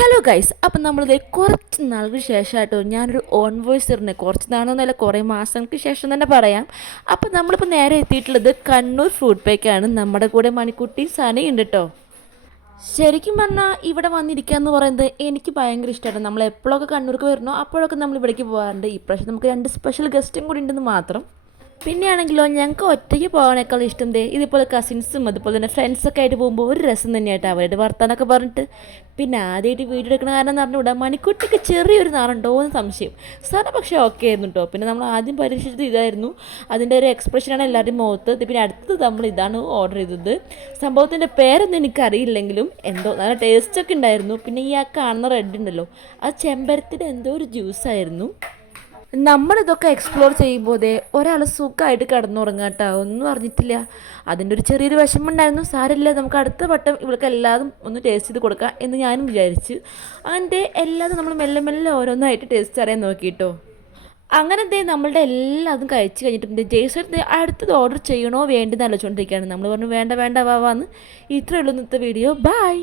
Hello guys, അപ്പം നമ്മളിത് കുറച്ച് നാൾക്ക് ശേഷമായിട്ടോ ഞാനൊരു ഓൺ വോയിസ് ഇടുന്നത്. കുറച്ച് നാളൊന്നുമല്ല, കുറേ മാസങ്ങൾക്ക് ശേഷം തന്നെ പറയാം. അപ്പം നമ്മളിപ്പോൾ നേരെ എത്തിയിട്ടുള്ളത് കണ്ണൂർ ഫുഡ് പേക്കാണ്. നമ്മുടെ കൂടെ മണിക്കുട്ടി സനയുണ്ട് കേട്ടോ. ശരിക്കും പറഞ്ഞാൽ ഇവിടെ വന്നിരിക്കുക എന്ന് പറയുന്നത് എനിക്ക് ഭയങ്കര ഇഷ്ടമാണ്. നമ്മൾ എപ്പോഴൊക്കെ കണ്ണൂർക്ക് വരണോ അപ്പോഴൊക്കെ നമ്മൾ ഇവിടേക്ക് പോകാറുണ്ട്. ഇപ്രാവശ്യം നമുക്ക് 2 സ്പെഷ്യൽ ഗസ്റ്റും കൂടി ഉണ്ടെന്ന് മാത്രം. പിന്നെയാണെങ്കിലോ ഞങ്ങൾക്ക് ഒറ്റയ്ക്ക് പോകാനേക്കാൾ ഇഷ്ടം ഇതുപോലെ കസിൻസും അതുപോലെ തന്നെ ഫ്രണ്ട്സൊക്കെ ആയിട്ട് പോകുമ്പോൾ ഒരു രസം തന്നെയായിട്ട് അവരുടെ വർത്താനൊക്കെ പറഞ്ഞിട്ട്. പിന്നെ ആദ്യമായിട്ട് വീഡിയോ എടുക്കണ കാരണം എന്ന് പറഞ്ഞുകൂടാ, മണിക്കുട്ടിക്ക് ചെറിയൊരു നാറുണ്ടോ എന്ന് സംശയം. സാധനം പക്ഷേ ഓക്കെ ആയിരുന്നു കേട്ടോ. പിന്നെ നമ്മൾ ആദ്യം പരീക്ഷിച്ചത് ഇതായിരുന്നു. അതിൻ്റെ ഒരു എക്സ്പ്രഷനാണ് എല്ലാവരുടെയും മുഖത്ത്. പിന്നെ അടുത്തത് നമ്മൾ ഇതാണ് ഓർഡർ ചെയ്തത്. സംഭവത്തിൻ്റെ പേരൊന്നും എനിക്കറിയില്ലെങ്കിലും എന്തോ നല്ല ടേസ്റ്റൊക്കെ ഉണ്ടായിരുന്നു. പിന്നെ ഈ കാണുന്ന റെഡ് ഉണ്ടല്ലോ, അത് ചെമ്പരത്തിൻ്റെ എന്തോ ഒരു ജ്യൂസായിരുന്നു. നമ്മളിതൊക്കെ എക്സ്പ്ലോർ ചെയ്യുമ്പോൾ ഒരാൾ സുഖമായിട്ട് കിടന്നുറങ്ങാട്ടോ, ഒന്നും അറിഞ്ഞിട്ടില്ല. അതിൻ്റെ ഒരു ചെറിയൊരു വിഷമമുണ്ടായിരുന്നു. സാരമില്ല, നമുക്ക് അടുത്ത വട്ടം ഇവൾക്ക് എല്ലാതും ഒന്ന് ടേസ്റ്റ് ചെയ്ത് കൊടുക്കാം എന്ന് ഞാനും വിചാരിച്ചു. അങ്ങനത്തെ എല്ലാതും നമ്മൾ മെല്ലെ മെല്ലെ ഓരോന്നായിട്ട് ടേസ്റ്റ് അറിയാൻ നോക്കിയിട്ടോ. അങ്ങനത്തെ നമ്മളുടെ എല്ലാതും കഴിച്ച് കഴിഞ്ഞിട്ടുണ്ട്. ജയ്സൺ അടുത്തത് ഓർഡർ ചെയ്യണോ വേണ്ടെന്ന് ആലോചിച്ചുകൊണ്ടിരിക്കുകയാണ്. നമ്മൾ പറഞ്ഞു വേണ്ട വേണ്ട വാവാന്ന്. ഇത്രയേ ഉള്ളൂ ഇന്നത്തെ വീഡിയോ. ബൈ.